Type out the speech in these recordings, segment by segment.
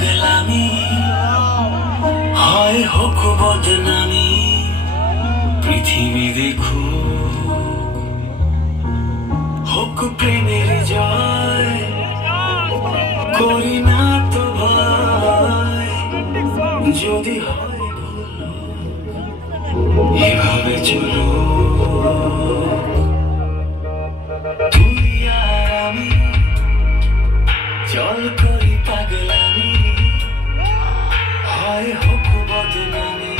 পাগলামি, হয় হোক বদনামি, পৃথিবী দেখো হোক প্রেমের জয়, করি না তো ভয়, যদি হয় ভুল এভাবে চলো। তুই আর আমি চল করি পাগলামি, হয় হোক বদনামি,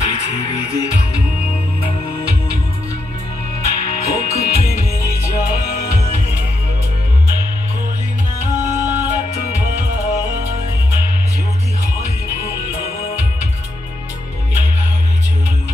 পৃথিবী দেখো হোক প্রেমের জয়, করি না তো ভয়, যদি হয় ভুল এভাবে চলো।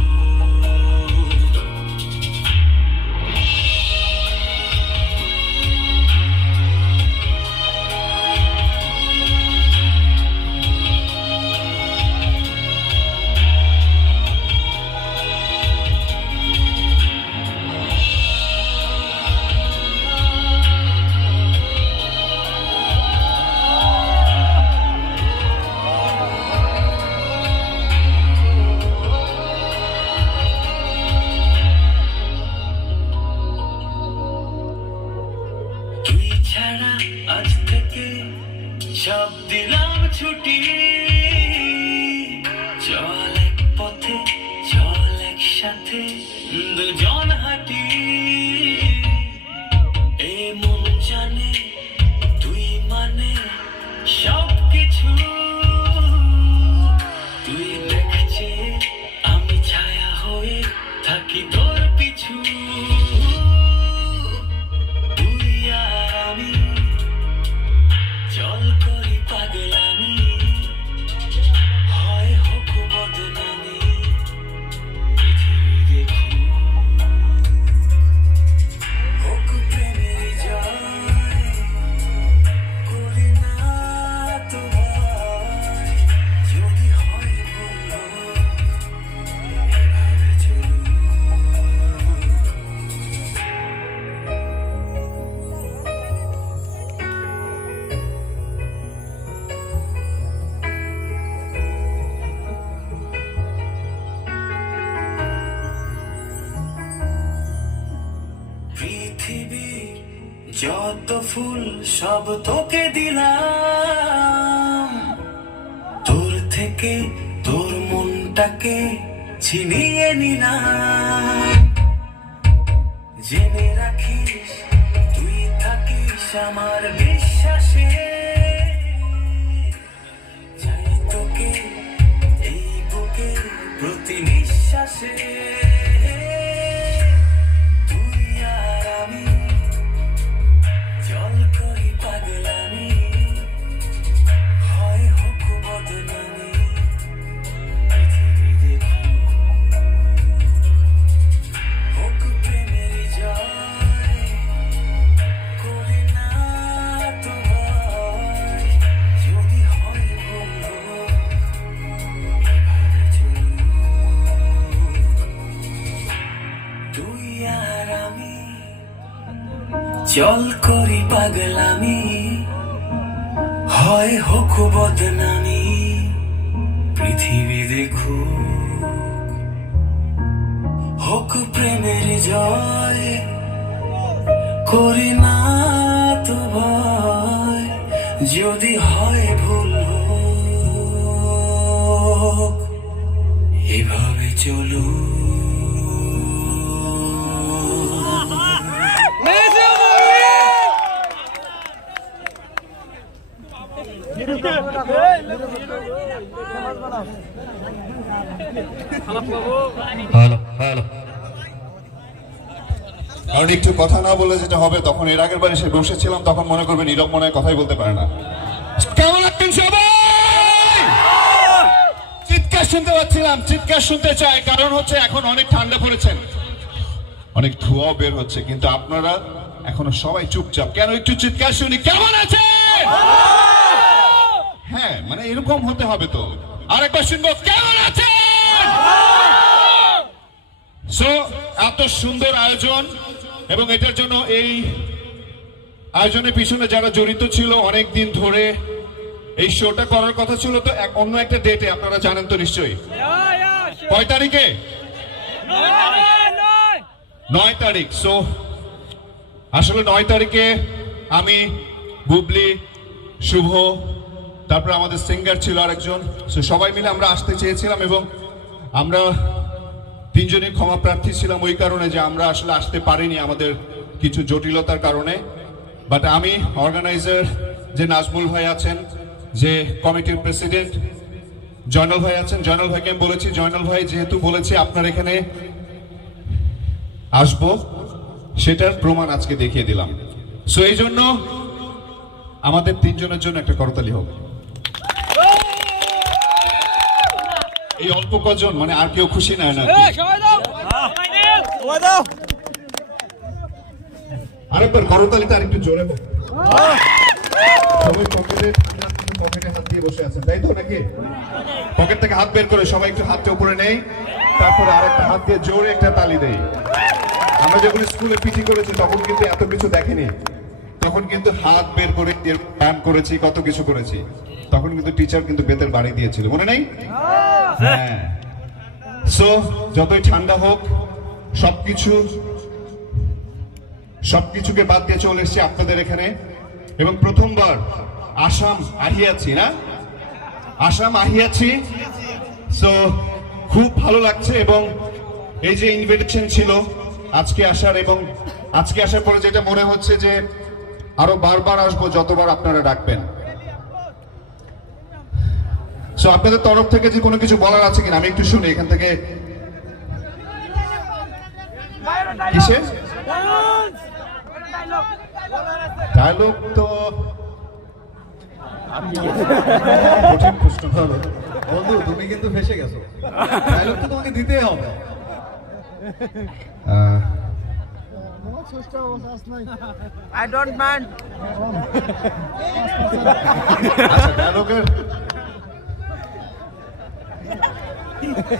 তুই ছাড়া আজ থেকে সব দিলাম ছুটি, চল এক পথে চল একসাথে দুজন হাঁটি, এ মন জানে তুই মানে সব কিছু, তুই দেখছে আমি ছায়া হয়ে থাকি তোর পিছু। চল করি পাগলামি, হয় হোক বদনামি, পৃথিবী দেখো হোক প্রেমের জয়, করি না তো ভয়, যদি হয় ভুল এভাবে চলো। পৃথিবীর যত ফুল সব তোকে দিলাম, তোর থেকে তোর মনটাকে ছিনিয়ে নিলাম, জেনে রাখিস তুই থাকিস আমার বিশ্বাসে, চাই তোকে এই বুকে প্রতি নিঃশ্বাসে। চল করি পাগলামি, হয় হোক বদনামি, পৃথিবী দেখো হোক প্রেমের জয়, করি না তো ভয়, যদি হয় ভুল এভাবে চলো। তুই আর আমি চল করি পাগলামি, হয় হোক বদনামি, পৃথিবী দেখো হোক প্রেমের জয়, করি না তো ভয়, যদি হয় ভুল এভাবে চলো। কারণ একটু কথা না বলে যেটা হবে, তখন এর আগের বার এসে বসেছিলাম, তখন মনে করবে নীরব মনে হয় কথাই বলতে পারে না। কেমন আছেন সবাই? চিৎকার শুনতে পাচ্ছিলাম, চিৎকার শুনতে চাই, কারণ হচ্ছে এখন অনেক ঠান্ডা পড়েছেন, অনেক ধোঁয়াও বের হচ্ছে, কিন্তু আপনারা এখনো সবাই চুপচাপ কেন? একটু চিৎকার শুনি, কেমন আছেন? হ্যাঁ, মানে এরকম হতে হবে তো। আরেকবার শুনবো, কেমন আছেন? সো এত সুন্দর আয়োজন, এবং এটার জন্য এই আয়োজনের পিছনে যারা জড়িত ছিল অনেক দিন ধরে, এই শোটা করার কথা ছিল তো অন্য একটা ডেটে, আপনারা জানেন তো নিশ্চয়ই। কয় তারিখে? 9 তারিখ। সো আসলে 9 তারিখে আমি, বুবলি, শুভ, তারপর আমাদের সিঙ্গার ছিল আরেকজন, সো সবাই মিলে আমরা আসতে চেয়েছিলাম এবং আমরা তিনজনই ক্ষমা প্রার্থী ছিলাম ওই কারণে যে আমরা আসলে আসতে পারিনি আমাদের কিছু জটিলতার কারণে। বাট আমি অর্গানাইজার যে নাজমুল ভাই আছেন, যে কমিটির প্রেসিডেন্ট জয়নাল ভাই আছেন, জয়নাল ভাইকে আমি বলেছি, জয়নাল ভাই যেহেতু বলেছে আপনার এখানে আসবো, সেটার প্রমাণ আজকে দেখিয়ে দিলাম। সো এই জন্য আমাদের তিনজনের জন্য একটা করতালি হোক। এই অল্প কজন, মানে আর কেউ খুশি না? আরেকবার করতালিটা আরেকটু জোরে হোক। সবাই পকেটে হাত দিয়ে বসে আছেন, তাই তো নাকি? পকেট থেকে হাত বের করে সবাই একটু হাতটা উপরে নেই, তারপরে আরেকটা হাত দিয়ে জোরে একটা তালি দেই। আমরা যখন স্কুলে পিটি করেছি তখন কিন্তু এত কিছু দেখেনি, তখন কিন্তু হাত বের করে ব্যায়াম করেছি, কত কিছু করেছি। তখন কিন্তু টিচার কিন্তু বেতের বাড়ি দিয়েছিল, মনে নেই? হ্যাঁ। সো যতই ঠান্ডা হোক, সবকিছুকে বাদ দিয়ে চলে এসেছি আপনাদের এখানে, এবং প্রথমবার আসাম আহিয়াছি না, আসাম আহিয়াছি। সো খুব ভালো লাগছে এবং এই যে ইনভিটেশন ছিল আজকে আসার, এবং আজকে আসার পরে যেটা মনে হচ্ছে যে আরো বারবার আসবো যতবার আপনারা ডাকবেন। সো আপনাদের তরফ থেকে যে কোনো কিছু বলার আছে কিনা আমি একটু শুনি এখান থেকে। কিসে ডায়লগ? তো কঠিন প্রশ্ন হলো বন্ধু, তুমি কিন্তু ফেসে গেছো। ডায়লগ তো তোমাকে দিতেই হবে। I don't mind. আচ্ছা, ডায়লগের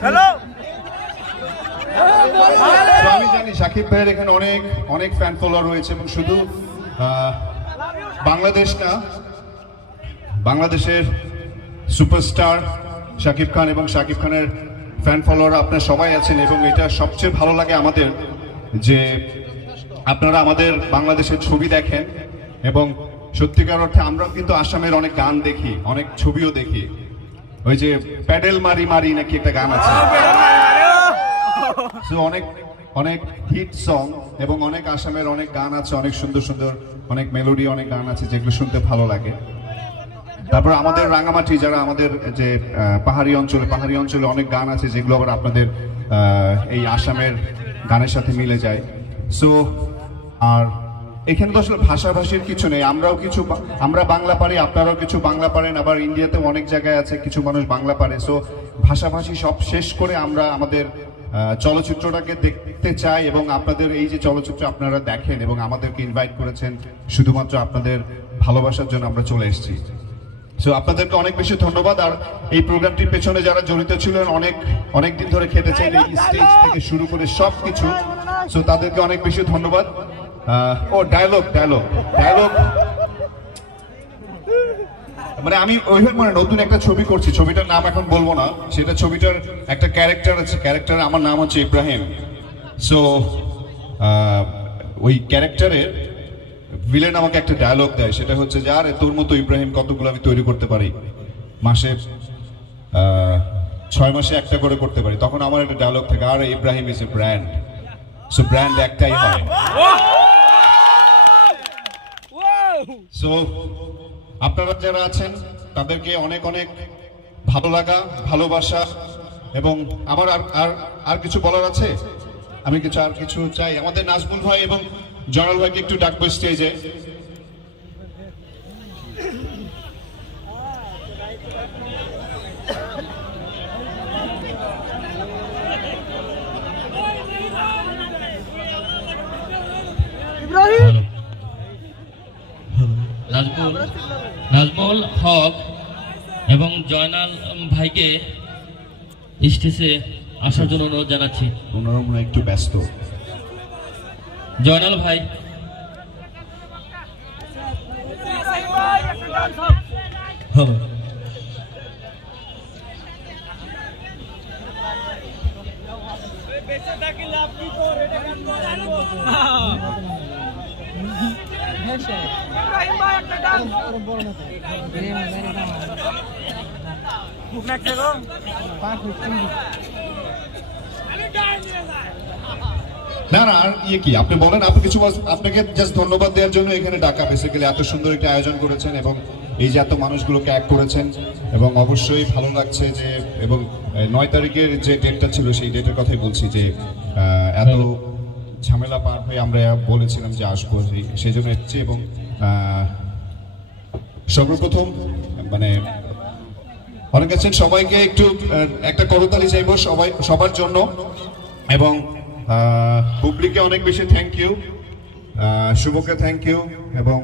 Hello. তো আমি জানি শাকিব ভাইয়ের এখানে অনেক অনেক ফ্যান ফলোয়ার রয়েছে, এবং শুধু বাংলাদেশ না, বাংলাদেশের সুপারস্টার শাকিব খান এবং শাকিব খানের ফ্যান ফলোয়ার আপনারা সবাই আছেন। এবং এটা সবচেয়ে ভালো লাগে আমাদের যে আপনারা আমাদের বাংলাদেশের ছবি দেখেন, এবং সত্যিকার অর্থে আমরাও কিন্তু আসামের অনেক গান দেখি, অনেক ছবিও দেখি। ওই যে প্যাডেল মারি মারি নাকি একটা গান আছে, অনেক অনেক হিট সং, এবং অনেক আসামের অনেক গান আছে, অনেক সুন্দর সুন্দর অনেক মেলোডি, অনেক গান আছে যেগুলো শুনতে ভালো লাগে। তারপর আমাদের রাঙামাটি, যারা আমাদের যে পাহাড়ি অঞ্চলে অনেক গান আছে যেগুলো আবার আপনাদের এই আসামের গানের সাথে মিলে যায়। সো আর এখানে তো আসলে ভাষাভাষীর কিছু নেই, আমরা বাংলা পারি, আপনারাও কিছু বাংলা পারেন, আবার ইন্ডিয়াতেও অনেক জায়গায় আছে কিছু মানুষ বাংলা পারে। সো ভাষাভাষী সব শেষ করে আমরা আমাদের চলচ্চিত্রটাকে দেখতে চাই, এবং আপনাদের এই যে চলচ্চিত্র আপনারা দেখেন এবং আমাদেরকে ইনভাইট করেছেন শুধুমাত্র আপনাদের ভালোবাসার জন্য আমরা চলে এসেছি। সো আপনাদেরকে অনেক বেশি ধন্যবাদ। আর এই প্রোগ্রামটির পেছনে যারা জড়িত ছিলেন, অনেক দিন ধরে খেটেছেন, এই স্টেজ থেকে শুরু করে সবকিছু, সো তাদেরকে অনেক বেশি ধন্যবাদ। ও ডায়লগ মানে আমি ওইভাবে মানে নতুন একটা ছবি করছি, ছবিটার নাম এখন বলবো না, সেটা ছবিটার একটা ক্যারেক্টার আছে, ক্যারেক্টার আমার নাম হচ্ছে ইব্রাহিম। সো ওই ক্যারেক্টারের ভিলেন আমাকে একটা ডায়লগ দেয়, সেটা হচ্ছে যে আরে তোর মতো ইব্রাহিম কতগুলো আমি তৈরি করতে পারি, মাসে 6 মাসে একটা করে করতে পারি। তখন আমার একটা ডায়লগ থাকে, আরে Ibrahim is a brand, so brand একটাই হয়। সো আপনারা যারা আছেন তাদেরকে অনেক অনেক ভালো লাগা, ভালোবাসা, এবং আমার আর কিছু বলার আছে, আমি আর কিছু চাই। আমাদের নাজমুল ভাই এবং জয়নাল ভাইকে একটু ডাকবো স্টেজে। নাজমুল হক এবং জয়নাল ভাইকে স্টেজে আসার জন্য অনুরোধ জানাচ্ছি। ওনারা মনে হয় একটু ব্যস্ত। জয়নাল ভাই, হ্যালো Ibrahim bhai একটা গান Next go. না না আর ইয়ে কি আপনি বলেন, আপনি কিছু আপনাকে জাস্ট ধন্যবাদ দেওয়ার জন্য এখানে ডাকা, বেসিক্যালি এত সুন্দর একটা আয়োজন করেছেন এবং এই যে এত মানুষগুলোকে এক করেছেন এবং অবশ্যই ভালো লাগছে যে এবং 9 তারিখের যে ডেটটা ছিল সেই ডেটের কথাই বলছি যে এত ঝামেলা পার হয়ে আমরা বলেছিলাম যে আসবো, সেই জন্য এসেছি এবং সর্বপ্রথম মানে অনেক আছেন সবাইকে একটু একটা করতালি চাইবো সবার জন্য এবং বুবলিকে অনেক বেশি থ্যাংক ইউ, শুভকে থ্যাংক ইউ এবং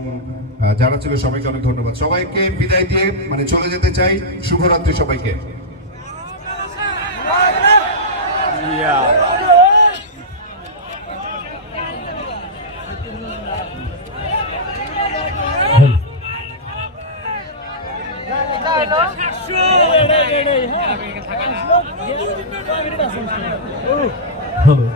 যারা ছিল সবাইকে অনেক ধন্যবাদ। সবাইকে বিদায় দিয়ে মানে চলে যেতে চাই, শুভরাত্রি সবাইকে। হ্যালো